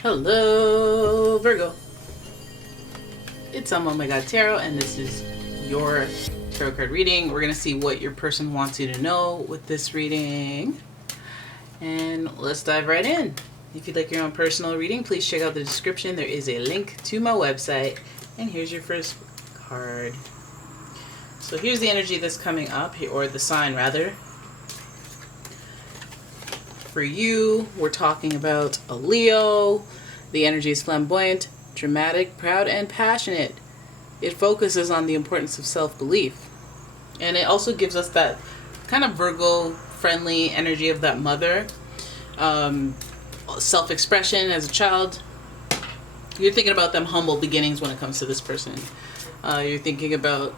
Hello, Virgo. It's umomgtarot, and this is your tarot card reading. We're going to see what your person wants you to know with this reading. And let's dive right in. If you'd like your own personal reading, please check out the description. There is a link to my website. And here's your first card. So here's the energy that's coming up, or the sign rather. For you, we're talking about a Leo. The energy is flamboyant, dramatic, proud, and passionate. It focuses on the importance of self-belief. And it also gives us that kind of Virgo-friendly energy of that mother. Self-expression as a child. You're thinking about them humble beginnings when it comes to this person. You're thinking about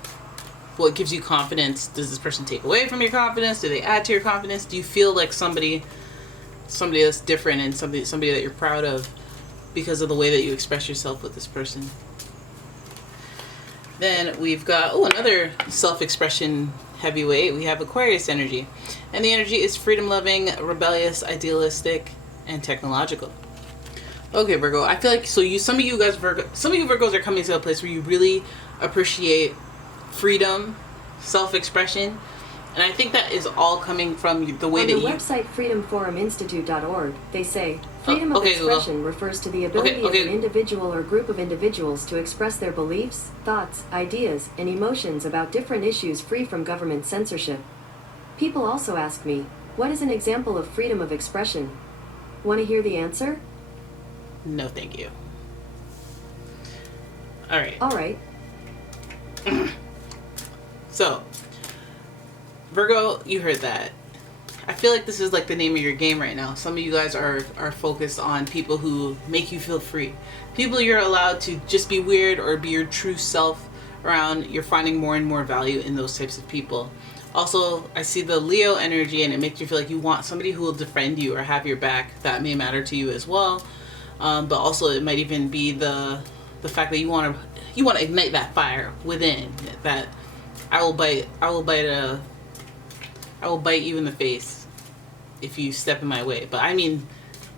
what gives you confidence. Does this person take away from your confidence? Do they add to your confidence? Do you feel like somebody that's different and somebody that you're proud of because of the way that you express yourself with this person? Then we've got another self-expression heavyweight. We have Aquarius energy, and the energy is freedom-loving, rebellious, idealistic, and technological. Okay, Virgo, I feel like some of you Virgos are coming to a place where you really appreciate freedom, self-expression. And I think that is all coming from the way that you... On the website freedomforuminstitute.org, they say, freedom of expression refers to the ability of an individual or group of individuals to express their beliefs, thoughts, ideas, and emotions about different issues free from government censorship. People also ask me, what is an example of freedom of expression? Want to hear the answer? No, thank you. All right. So... Virgo, you heard that. I feel like this is like the name of your game right now. Some of you guys are focused on people who make you feel free. People you're allowed to just be weird or be your true self around. You're finding more and more value in those types of people. Also, I see the Leo energy, and it makes you feel like you want somebody who will defend you or have your back. That may matter to you as well. But also it might even be the fact that you want to ignite that fire within. That I will bite you in the face if you step in my way. But I mean,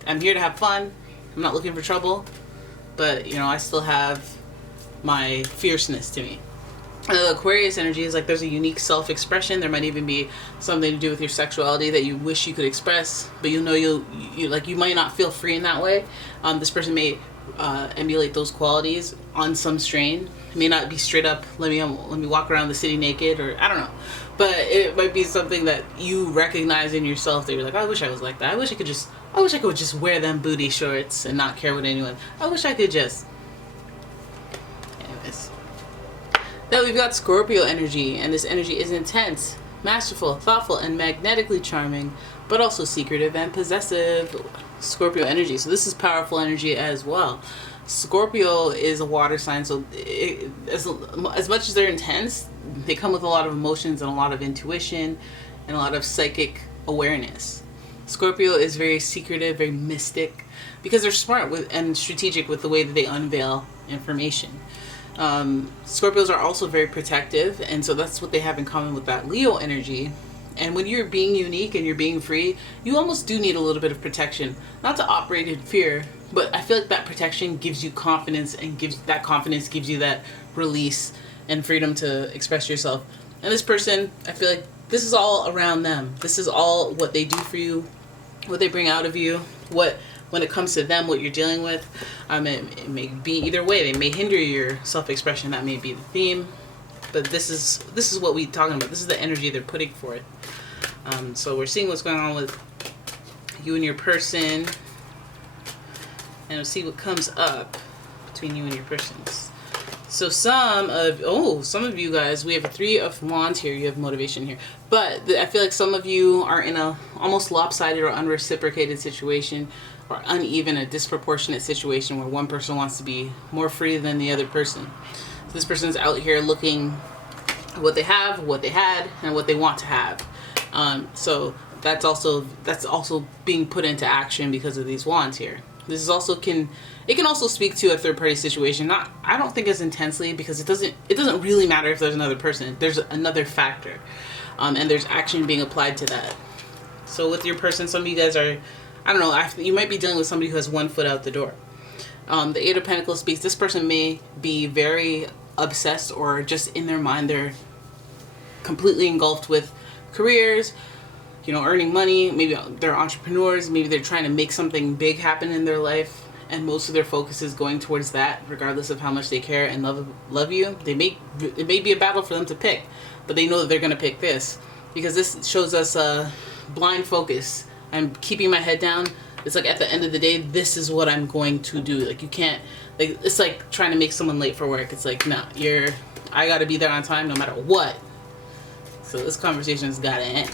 I'm here to have fun. I'm not looking for trouble. But, I still have my fierceness to me. The Aquarius energy is like there's a unique self-expression. There might even be something to do with your sexuality that you wish you could express, but you might not feel free in that way. This person may emulate those qualities on some strain. It may not be straight up, let me walk around the city naked, or I don't know. But it might be something that you recognize in yourself that you're like, I wish I was like that. I wish I could just wear them booty shorts and not care what anyone. I wish I could just. Anyways. Then we've got Scorpio energy, and this energy is intense, masterful, thoughtful, and magnetically charming, but also secretive and possessive. Scorpio energy. So this is powerful energy as well. Scorpio is a water sign, so as much as they're intense, they come with a lot of emotions and a lot of intuition and a lot of psychic awareness. Scorpio is very secretive, very mystic, because they're smart and strategic with the way that they unveil information. Scorpios are also very protective, and so that's what they have in common with that Leo energy. And when you're being unique and you're being free, you almost do need a little bit of protection. Not to operate in fear, but I feel like that protection gives you confidence, and gives you that release and freedom to express yourself. And this person, I feel like this is all around them. This is all what they do for you, what they bring out of you, when it comes to them, what you're dealing with. It may be either way. They may hinder your self-expression. That may be the theme. But this is what we're talking about. This is the energy they're putting forth. So we're seeing what's going on with you and your person, and we'll see what comes up between you and your persons. So some of you guys, we have a 3 of Wands here. You have motivation here, but I feel like some of you are in a almost lopsided or unreciprocated situation, or uneven, a disproportionate situation where one person wants to be more free than the other person. This person's out here looking at what they have, what they had, and what they want to have. So that's also being put into action because of these wands here. This is also can also speak to a third party situation. I don't think as intensely, because it doesn't really matter if there's another person. There's another factor, and there's action being applied to that. So with your person, some of you guys are, I don't know, you might be dealing with somebody who has one foot out the door. The Eight of Pentacles speaks. This person may be very obsessed, or just in their mind they're completely engulfed with careers, earning money. Maybe they're entrepreneurs. Maybe they're trying to make something big happen in their life, and most of their focus is going towards that, regardless of how much they care and love you. It may be a battle for them to pick, but they know that they're going to pick this, because this shows us blind focus. I'm keeping my head down. It's like, at the end of the day, this is what I'm going to do. Like, you can't, like, it's like trying to make someone late for work. It's like, no, I got to be there on time no matter what. So this conversation's got to end.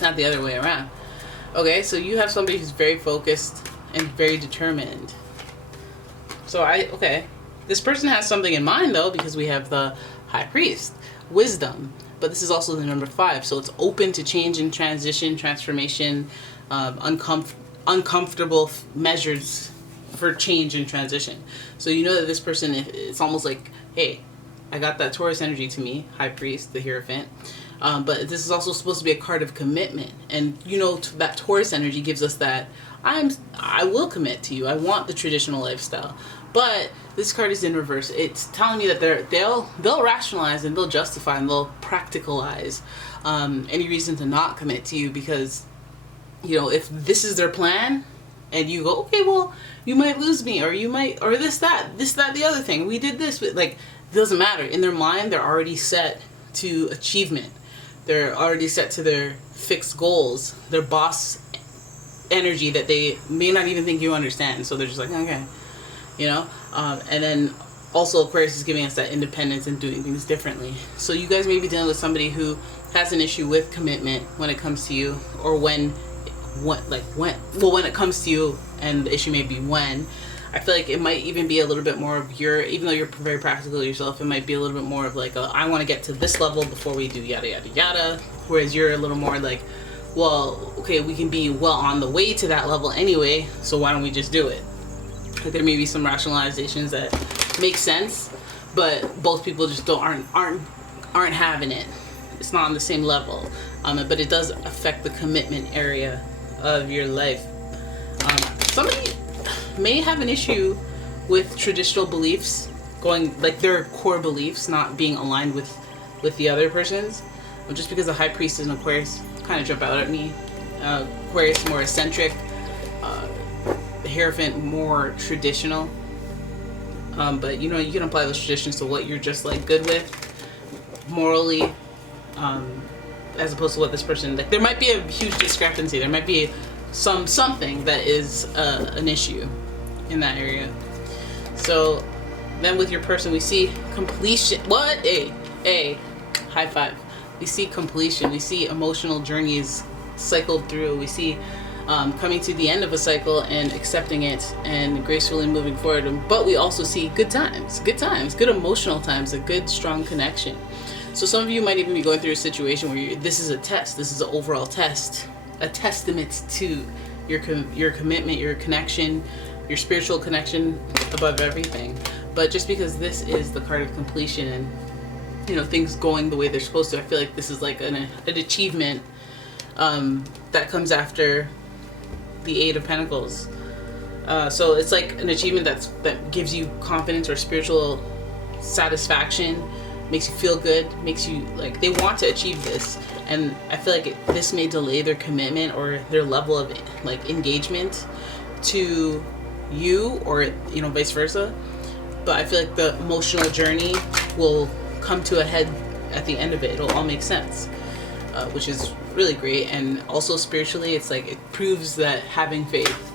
Not the other way around. Okay, so you have somebody who's very focused and very determined. So this person has something in mind, though, because we have the High Priest, wisdom. But this is also the number 5, so it's open to change and transition, transformation, uncomfortable measures for change and transition. So you know that this person, it's almost like, hey, I got that Taurus energy to me, High Priest, the Hierophant. But this is also supposed to be a card of commitment. And that Taurus energy gives us that I will commit to you. I want the traditional lifestyle. But this card is in reverse. It's telling me that they'll rationalize and they'll justify and they'll practicalize any reason to not commit to you, because if this is their plan and you go, okay, well, you might lose me, or you might, or this, that, the other thing. We did this, but like, it doesn't matter. In their mind, they're already set to achievement. They're already set to their fixed goals, their boss energy that they may not even think you understand. So they're just like, okay, and then also Aquarius is giving us that independence and doing things differently. So you guys may be dealing with somebody who has an issue with commitment when it comes to you, or when it comes to you, and the issue may be when. I feel like it might even be a little bit more of even though you're very practical yourself, it might be a little bit more of like, I want to get to this level before we do yada yada yada. Whereas you're a little more like, well, okay, we can be well on the way to that level anyway, so why don't we just do it? Like, there may be some rationalizations that make sense, but both people just aren't having it. It's not on the same level, but it does affect the commitment area of your life. Somebody may have an issue with traditional beliefs, going like their core beliefs not being aligned with the other person's. Just because the High Priest is an Aquarius kind of jump out at me. Aquarius more eccentric, the Hierophant more traditional. But you can apply those traditions to what you're just like good with morally, as opposed to what this person, like, there might be a huge discrepancy. There might be something that is an issue in that area. So then with your person, we see completion. What? A high five. We see completion. We see emotional journeys cycled through. We see coming to the end of a cycle and accepting it and gracefully moving forward. But we also see good times, good emotional times, a good strong connection. So some of you might even be going through a situation where this is a test. This is an overall test, a testament to your commitment, your connection, your spiritual connection above everything. But just because this is the card of completion and things going the way they're supposed to, I feel like this is like an achievement that comes after the Eight of Pentacles. So it's like an achievement that gives you confidence or spiritual satisfaction, makes you feel good, makes you like they want to achieve this. And I feel like this may delay their commitment or their level of like engagement to you, or vice versa. But I feel like the emotional journey will come to a head at the end of it. It'll all make sense, which is really great. And also spiritually, it's like it proves that having faith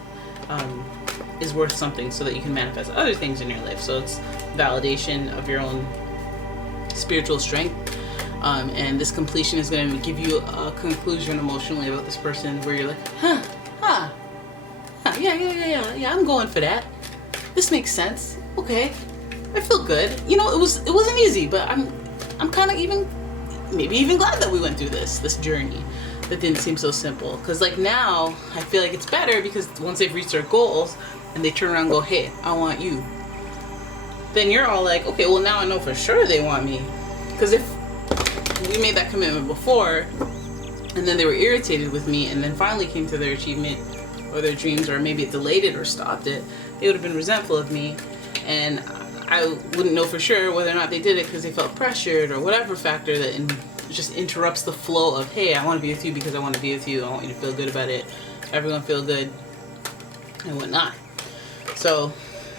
is worth something, so that you can manifest other things in your life. So it's validation of your own spiritual strength. And this completion is going to give you a conclusion emotionally about this person, where you're like, yeah, I'm going for that. This makes sense. Okay, I feel good. It wasn't easy, but I'm kind of maybe even glad that we went through this journey that didn't seem so simple. Because like now, I feel like it's better, because once they've reached their goals and they turn around and go, hey, I want you, then you're all like, okay, well now I know for sure they want me. Because if we made that commitment before and then they were irritated with me and then finally came to their achievement, or their dreams, or maybe it delayed it or stopped it, they would have been resentful of me, and I wouldn't know for sure whether or not they did it because they felt pressured or whatever factor that just interrupts the flow of, hey, I want to be with you because I want to be with you. I want you to feel good about it. Everyone feel good and whatnot. So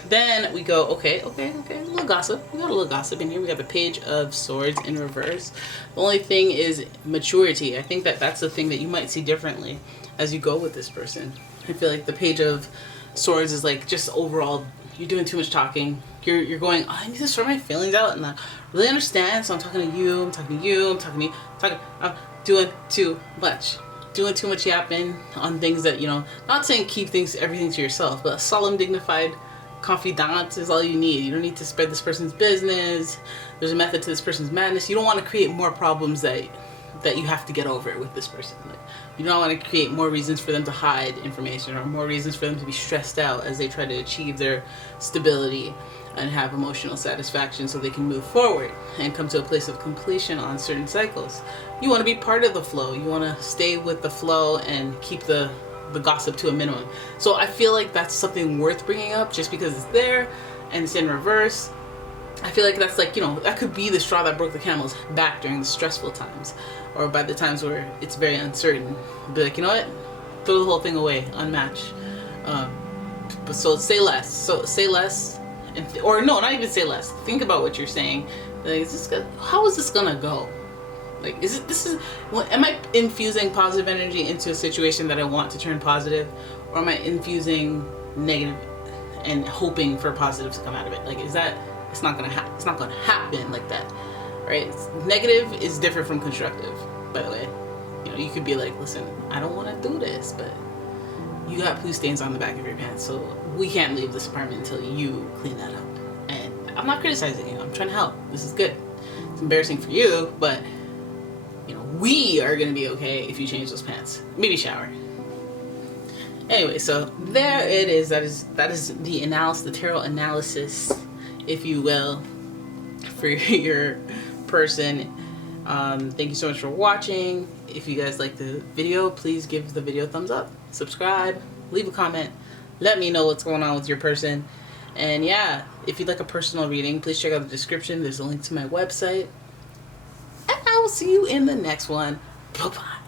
then we go, okay, a little gossip. We got a little gossip in here. We got the Page of Swords in reverse. The only thing is maturity. I think that's the thing that you might see differently as you go with this person. I feel like the Page of Swords is like just overall, you're doing too much talking. You're going, I need to sort my feelings out and really understand. So I'm talking to you. I'm doing too much. Doing too much yapping on things that, not saying keep everything to yourself, but a solemn, dignified confidant is all you need. You don't need to spread this person's business. There's a method to this person's madness. You don't want to create more problems that you have to get over with this person. You don't want to create more reasons for them to hide information or more reasons for them to be stressed out as they try to achieve their stability and have emotional satisfaction so they can move forward and come to a place of completion on certain cycles. You want to be part of the flow. You want to stay with the flow and keep the gossip to a minimum. So I feel like that's something worth bringing up just because it's there and it's in reverse. I feel like that's like, that could be the straw that broke the camel's back during the stressful times or by the times where it's very uncertain. Be like, you know what? Throw the whole thing away, unmatch. But so say less. So say less. Or no, not even say less. Think about what you're saying. Like, how is this gonna go? Like, am I infusing positive energy into a situation that I want to turn positive, or am I infusing negative and hoping for positives to come out of it? Like, it's not gonna happen like that, right? Negative is different from constructive, by the way. You could be like, listen, I don't want to do this, but you got poo stains on the back of your pants, so we can't leave this apartment until you clean that up. And I'm not criticizing you. I'm trying to help. This is good. It's embarrassing for you, but we are going to be okay if you change those pants. Maybe shower. Anyway, so there it is. That is the tarot analysis, if you will, for your person. Thank you so much for watching. If you guys like the video, please give the video a thumbs up, subscribe, leave a comment, let me know what's going on with your person. And yeah, if you'd like a personal reading, please check out the description. There's a link to my website. And I will see you in the next one. Bye-bye.